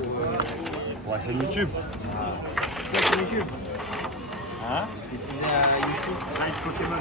Ouais, c'est YouTube. What's YouTube? Hein? This is YouTube. Rise Pokémon.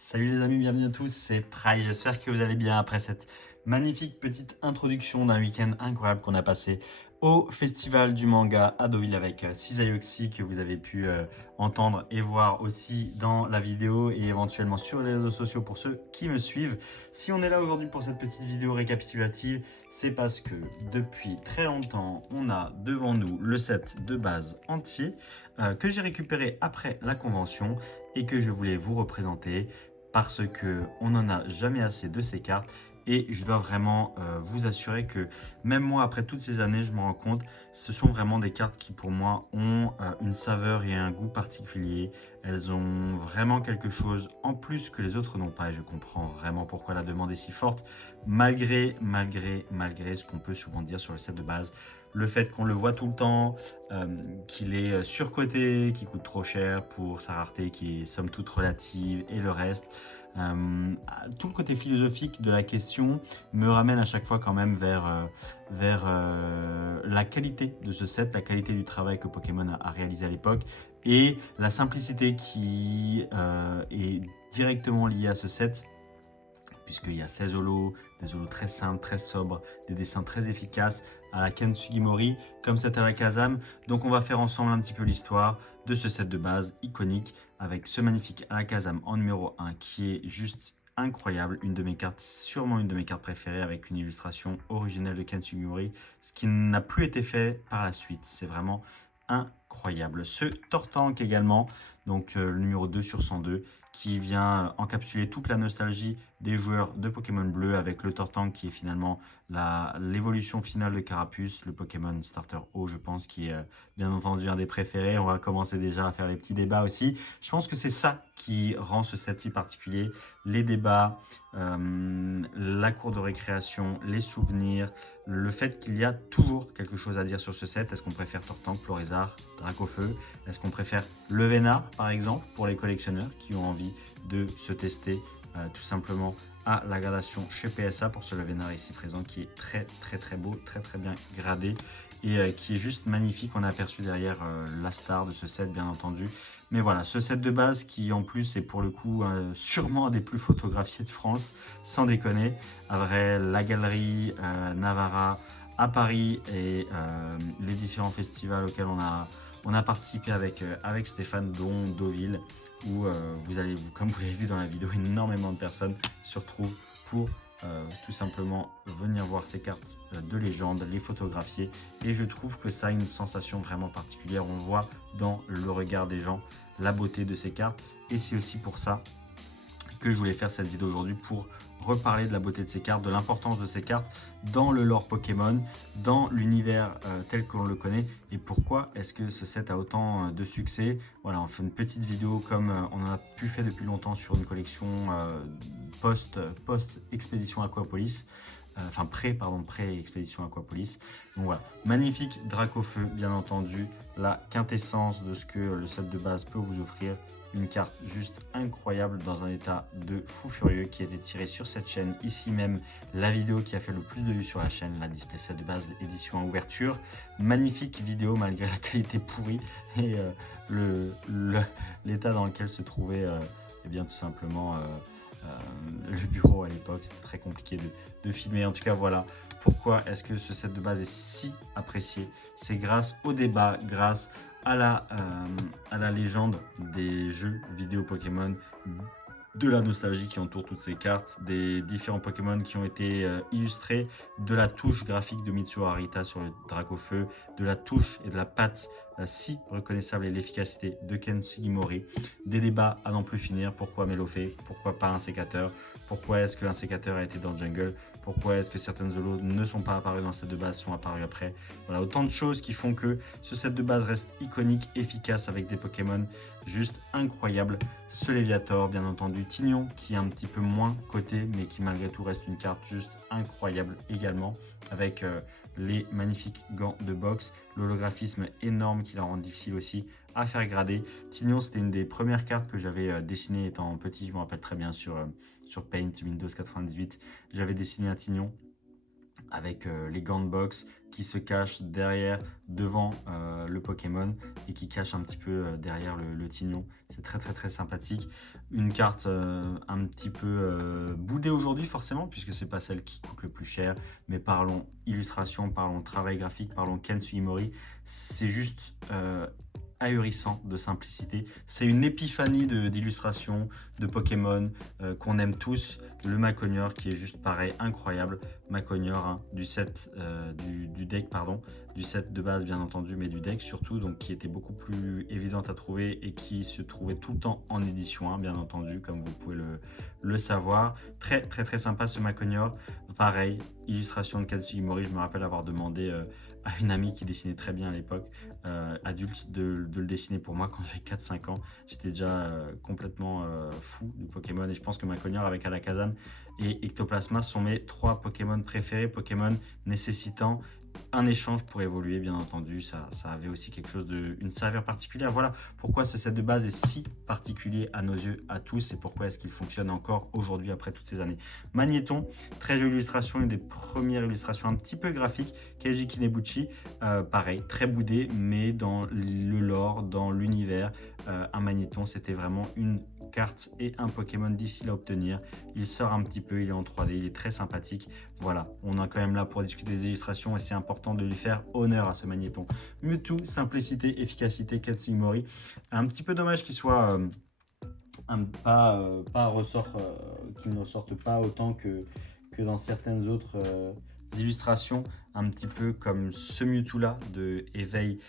Salut les amis, bienvenue à tous, c'est Pry, j'espère que vous allez bien après cette magnifique petite introduction d'un week-end incroyable qu'on a passé au Festival du Manga à Deauville avec Cisayoxi que vous avez pu entendre et voir aussi dans la vidéo et éventuellement sur les réseaux sociaux pour ceux qui me suivent. Si on est là aujourd'hui pour cette petite vidéo récapitulative, c'est parce que depuis très longtemps, on a devant nous le set de base entier que j'ai récupéré après la convention et que je voulais vous représenter parce qu'on n'en a jamais assez de ces cartes et je dois vraiment vous assurer que même moi après toutes ces années je me rends compte ce sont vraiment des cartes qui pour moi ont une saveur et un goût particulier. Elles ont vraiment quelque chose en plus que les autres n'ont pas et je comprends vraiment pourquoi la demande est si forte malgré ce qu'on peut souvent dire sur le set de base. Le fait qu'on le voit tout le temps, qu'il est surcoté, qu'il coûte trop cher pour sa rareté qui est somme toute relative et le reste. Tout le côté philosophique de la question me ramène à chaque fois quand même vers la qualité de ce set, la qualité du travail que Pokémon a réalisé à l'époque et la simplicité qui est directement liée à ce set. Puisqu'il y a 16 holos, des holos très simples, très sobres, des dessins très efficaces à la Ken Sugimori, comme c'est à la Kazam. Donc on va faire ensemble un petit peu l'histoire de ce set de base iconique avec ce magnifique Alakazam en numéro 1 qui est juste incroyable, une de mes cartes, sûrement une de mes cartes préférées avec une illustration originelle de Ken Sugimori, ce qui n'a plus été fait par la suite. C'est vraiment incroyable. Ce Tortank également, donc le numéro 2 sur 102, qui vient encapsuler toute la nostalgie des joueurs de Pokémon Bleu avec le Tortank qui est finalement l'évolution finale de Carapuce, le Pokémon Starter O je pense qui est bien entendu un des préférés. On va commencer déjà à faire les petits débats aussi. Je pense que c'est ça qui rend ce set si particulier, les débats, la cour de récréation, les souvenirs, le fait qu'il y a toujours quelque chose à dire sur ce set. Est-ce qu'on préfère Tortank, Florizard, Dracofeu? Est-ce qu'on préfère le Vénard par exemple pour les collectionneurs qui ont envie de se tester tout simplement à la gradation chez PSA pour ce Vénard ici présent qui est très beau, très bien gradé et qui est juste magnifique. On a aperçu derrière la star de ce set bien entendu. Mais voilà, ce set de base qui en plus est pour le coup sûrement un des plus photographiés de France, sans déconner. Après la galerie Navarra à Paris et les différents festivals auxquels on a participé avec Stéphane, dont Deauville, où comme vous l'avez vu dans la vidéo, énormément de personnes se retrouvent pour tout simplement venir voir ces cartes de légende, les photographier. Et je trouve que ça a une sensation vraiment particulière. On voit dans le regard des gens la beauté de ces cartes. Et c'est aussi pour ça que je voulais faire cette vidéo aujourd'hui, pour reparler de la beauté de ces cartes, de l'importance de ces cartes dans le lore Pokémon, dans l'univers tel qu'on le connaît, et pourquoi est-ce que ce set a autant de succès. Voilà, on fait une petite vidéo comme on en a pu faire depuis longtemps sur une collection post-expédition Aquapolis, enfin pré-expédition Aquapolis. Donc voilà, magnifique Dracofeu, bien entendu, la quintessence de ce que le set de base peut vous offrir. Une carte juste incroyable dans un état de fou furieux qui a été tiré sur cette chaîne. Ici même, la vidéo qui a fait le plus de vues sur la chaîne, la display set de base édition à ouverture. Magnifique vidéo malgré la qualité pourrie et l'état dans lequel se trouvait eh bien, tout simplement le bureau à l'époque. C'était très compliqué de filmer. En tout cas, voilà pourquoi est-ce que ce set de base est si apprécié. C'est grâce au débat, grâce à la légende des jeux vidéo Pokémon, de la nostalgie qui entoure toutes ces cartes, des différents Pokémon qui ont été illustrés, de la touche graphique de Mitsuo Harita sur le Dracofeu, de la touche et de la patte si reconnaissable et l'efficacité de Ken Sugimori. Des débats à n'en plus finir. Pourquoi Melofé? Pourquoi pas un sécateur? Pourquoi est-ce qu'un sécateur a été dans le jungle? Pourquoi est-ce que certaines holos ne sont pas apparues dans le set de base, sont apparues après? Voilà, autant de choses qui font que ce set de base reste iconique, efficace, avec des Pokémon juste incroyables. Ce Léviator, bien entendu, Tignon, qui est un petit peu moins coté, mais qui malgré tout reste une carte juste incroyable également, avec les magnifiques gants de boxe, l'holographisme énorme qui la rend difficile aussi à faire grader. Tignon, c'était une des premières cartes que j'avais dessinées étant petit, je me rappelle très bien sur Paint Windows 98. J'avais dessiné un Tignon avec les gants de boxe qui se cachent derrière, devant le Pokémon et qui cachent un petit peu derrière le tignon. C'est très très très sympathique. Une carte un petit peu boudée aujourd'hui forcément, puisque c'est pas celle qui coûte le plus cher, mais parlons illustration, parlons travail graphique, parlons Ken Sugimori, c'est juste ahurissant de simplicité. C'est une épiphanie d'illustration de Pokémon qu'on aime tous. Le Macogneur qui est juste pareil, incroyable. Macogneur hein, du set du deck, pardon, du set de base bien entendu, mais du deck surtout, donc qui était beaucoup plus évidente à trouver et qui se trouvait tout le temps en édition 1, bien entendu, comme vous pouvez le savoir. Très très très sympa ce Macogneur. Pareil, illustration de Ken Sugimori, je me rappelle avoir demandé à une amie qui dessinait très bien à l'époque, adulte, de le dessiner pour moi quand j'avais 4-5 ans. J'étais déjà complètement fou du Pokémon et je pense que Macogneur avec Alakazam et Ectoplasma sont mes 3 Pokémon préférés, Pokémon nécessitant un échange pour évoluer, bien entendu. Ça avait aussi quelque chose une saveur particulière. Voilà pourquoi ce set de base est si particulier à nos yeux, à tous, et pourquoi est-ce qu'il fonctionne encore aujourd'hui après toutes ces années. Magnéton, très jolie illustration, une des premières illustrations un petit peu graphiques. Keiji Kinebuchi, pareil, très boudé, mais dans le lore, dans l'univers, un Magnéton, c'était vraiment une carte et un Pokémon difficile à obtenir. Il sort un petit peu, il est en 3D, il est très sympathique. Voilà, on est quand même là pour discuter des illustrations et c'est important de lui faire honneur à ce Magnéton. Mewtwo, simplicité, efficacité, Ken Sugimori. Un petit peu dommage qu'il soit pas un ressort, qu'il ne ressorte pas autant que dans certaines autres illustrations, un petit peu comme ce Mewtwo là de Éveil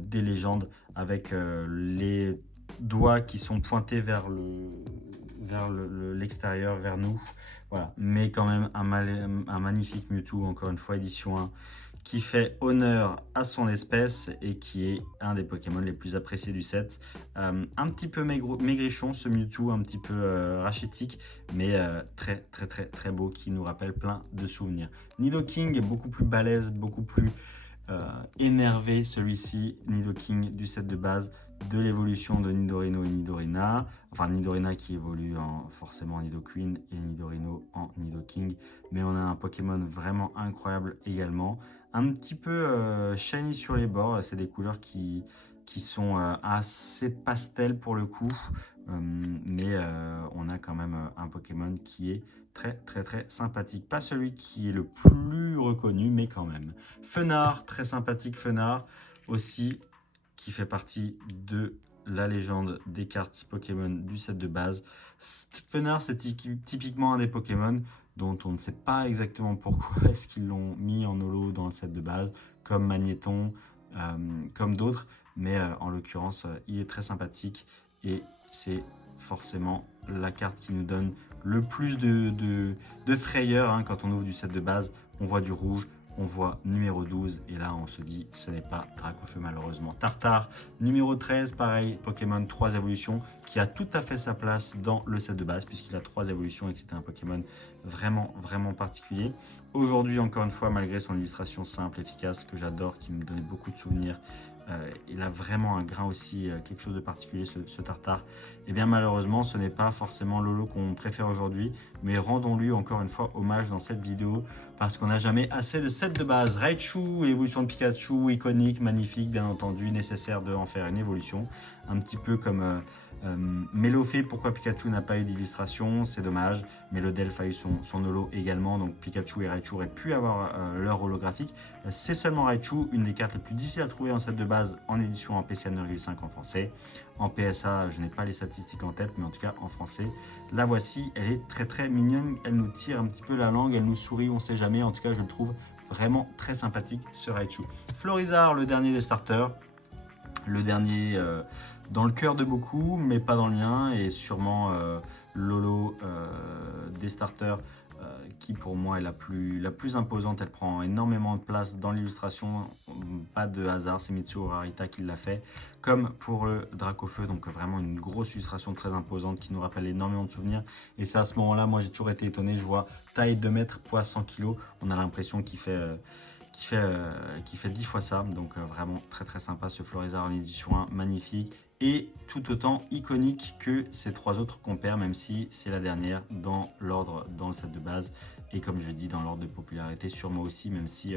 des légendes avec les doigts qui sont pointés vers l'extérieur, vers nous. Voilà, mais quand même un magnifique Mewtwo, encore une fois édition 1, qui fait honneur à son espèce et qui est un des Pokémon les plus appréciés du set. Un petit peu maigrichon ce Mewtwo, un petit peu rachitique, mais très très très très beau, qui nous rappelle plein de souvenirs. Nidoking est beaucoup plus balèze, beaucoup plus énervé celui-ci, Nidoking du set de base, de l'évolution de Nidorino et Nidorina, enfin Nidorina qui évolue forcément en Nidoqueen et Nidorino en Nidoking, mais on a un Pokémon vraiment incroyable également, un petit peu shiny sur les bords, c'est des couleurs qui sont assez pastel pour le coup, mais on a quand même un Pokémon qui est très très très sympathique, pas celui qui est le plus reconnu, mais quand même. Fenard, très sympathique Fenard aussi, qui fait partie de la légende des cartes Pokémon du set de base. Fenard, c'est typiquement un des Pokémon dont on ne sait pas exactement pourquoi est-ce qu'ils l'ont mis en holo dans le set de base, comme Magnéton, comme d'autres, mais en l'occurrence, il est très sympathique et c'est forcément la carte qui nous donne le plus de frayeur hein, quand on ouvre du set de base. On voit du rouge, on voit numéro 12 et là on se dit ce n'est pas Dracofeu malheureusement. Tartare numéro 13, pareil, Pokémon 3 évolutions qui a tout à fait sa place dans le set de base puisqu'il a 3 évolutions et que c'était un Pokémon vraiment vraiment particulier. Aujourd'hui encore une fois, malgré son illustration simple, efficace, que j'adore, qui me donnait beaucoup de souvenirs, il a vraiment un grain aussi, quelque chose de particulier ce Tartare. Et bien malheureusement ce n'est pas forcément Lolo qu'on préfère aujourd'hui, mais rendons-lui encore une fois hommage dans cette vidéo parce qu'on n'a jamais assez de sets de base. Raichu, l'évolution de Pikachu, iconique, magnifique bien entendu, nécessaire de en faire une évolution, un petit peu comme Melofé. Pourquoi Pikachu n'a pas eu d'illustration, c'est dommage. Melodelph a eu son holo également, donc Pikachu et Raichu auraient pu avoir leur holographique. C'est seulement Raichu, une des cartes les plus difficiles à trouver en set de base en édition en PCA 9,5 en français. En PSA, je n'ai pas les statistiques en tête, mais en tout cas en français, la voici. Elle est très très mignonne, elle nous tire un petit peu la langue, elle nous sourit, on ne sait jamais. En tout cas, je le trouve vraiment très sympathique ce Raichu. Florizarre, le dernier des starters, le dernier dans le cœur de beaucoup, mais pas dans le mien, et sûrement Lolo des starters qui pour moi est la plus imposante. Elle prend énormément de place dans l'illustration, pas de hasard, c'est Mitsuo Harita qui l'a fait, comme pour le Dracofeu, donc vraiment une grosse illustration très imposante qui nous rappelle énormément de souvenirs. Et c'est à ce moment là, moi j'ai toujours été étonné, je vois taille 2 mètres, poids 100 kg, on a l'impression qu'il fait qui fait 10 fois ça. Donc vraiment très très sympa ce Florizard en édition 1, magnifique. Et tout autant iconique que ces 3 autres compères, même si c'est la dernière dans l'ordre, dans le set de base. Et comme je dis, dans l'ordre de popularité, sur moi aussi, même si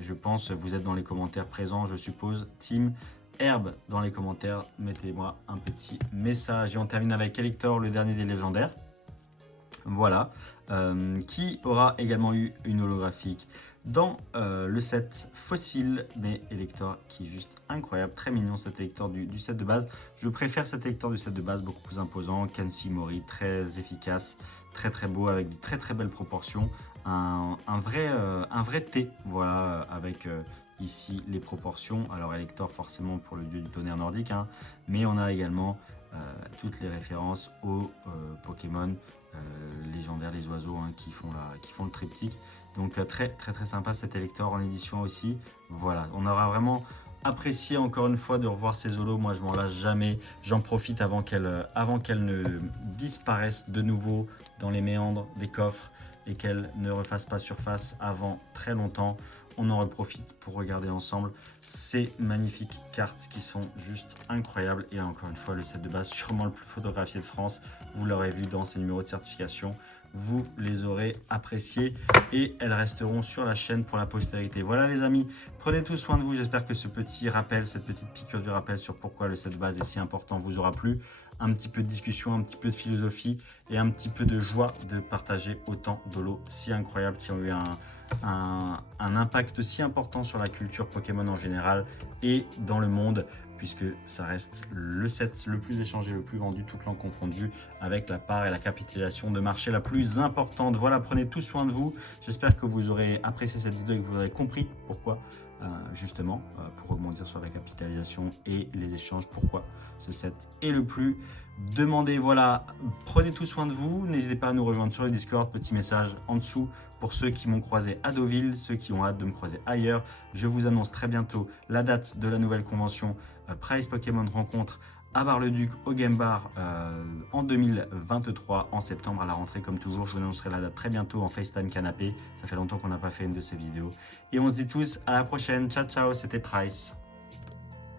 je pense vous êtes dans les commentaires présents, je suppose, Team Herbe dans les commentaires, mettez-moi un petit message. Et on termine avec Elector, le dernier des légendaires. Voilà, qui aura également eu une holographique dans le set fossile, mais Elector qui est juste incroyable, très mignon cet Elector du set de base. Je préfère cet Elector du set de base, beaucoup plus imposant. Kenshi Mori, très efficace, très très beau, avec de très très belles proportions. Un vrai T, voilà, avec ici les proportions. Alors Elector forcément pour le dieu du tonnerre nordique, hein, mais on a également toutes les références aux Pokémon légendaires, les oiseaux, hein, qui font le triptyque. Donc très sympa cet Elector en édition aussi. Voilà, on aura vraiment apprécié encore une fois de revoir ces holos. Moi je m'en lâche jamais, j'en profite avant qu'elles ne disparaissent de nouveau dans les méandres des coffres et qu'elles ne refassent pas surface avant très longtemps. On en reprofite pour regarder ensemble ces magnifiques cartes qui sont juste incroyables. Et encore une fois, le set de base, sûrement le plus photographié de France. Vous l'aurez vu dans ces numéros de certification. Vous les aurez appréciés et elles resteront sur la chaîne pour la postérité. Voilà les amis, prenez tout soin de vous. J'espère que ce petit rappel, cette petite piqûre du rappel sur pourquoi le set de base est si important vous aura plu. Un petit peu de discussion, un petit peu de philosophie et un petit peu de joie de partager autant d'holos si incroyables qui ont eu un impact si important sur la culture Pokémon en général et dans le monde, puisque ça reste le set le plus échangé, le plus vendu, toutes langues confondues, avec la part et la capitalisation de marché la plus importante. Voilà, prenez tout soin de vous. J'espère que vous aurez apprécié cette vidéo et que vous aurez compris pourquoi, justement, pour rebondir sur la capitalisation et les échanges, pourquoi ce set est le plus demandé. Voilà, prenez tout soin de vous. N'hésitez pas à nous rejoindre sur le Discord, petit message en dessous. Pour ceux qui m'ont croisé à Deauville, ceux qui ont hâte de me croiser ailleurs, je vous annonce très bientôt la date de la nouvelle convention Prize Pokémon Rencontre à Bar-le-Duc au Game Bar en 2023, en septembre à la rentrée comme toujours. Je vous annoncerai la date très bientôt en FaceTime Canapé. Ça fait longtemps qu'on n'a pas fait une de ces vidéos. Et on se dit tous à la prochaine. Ciao ciao, c'était Price.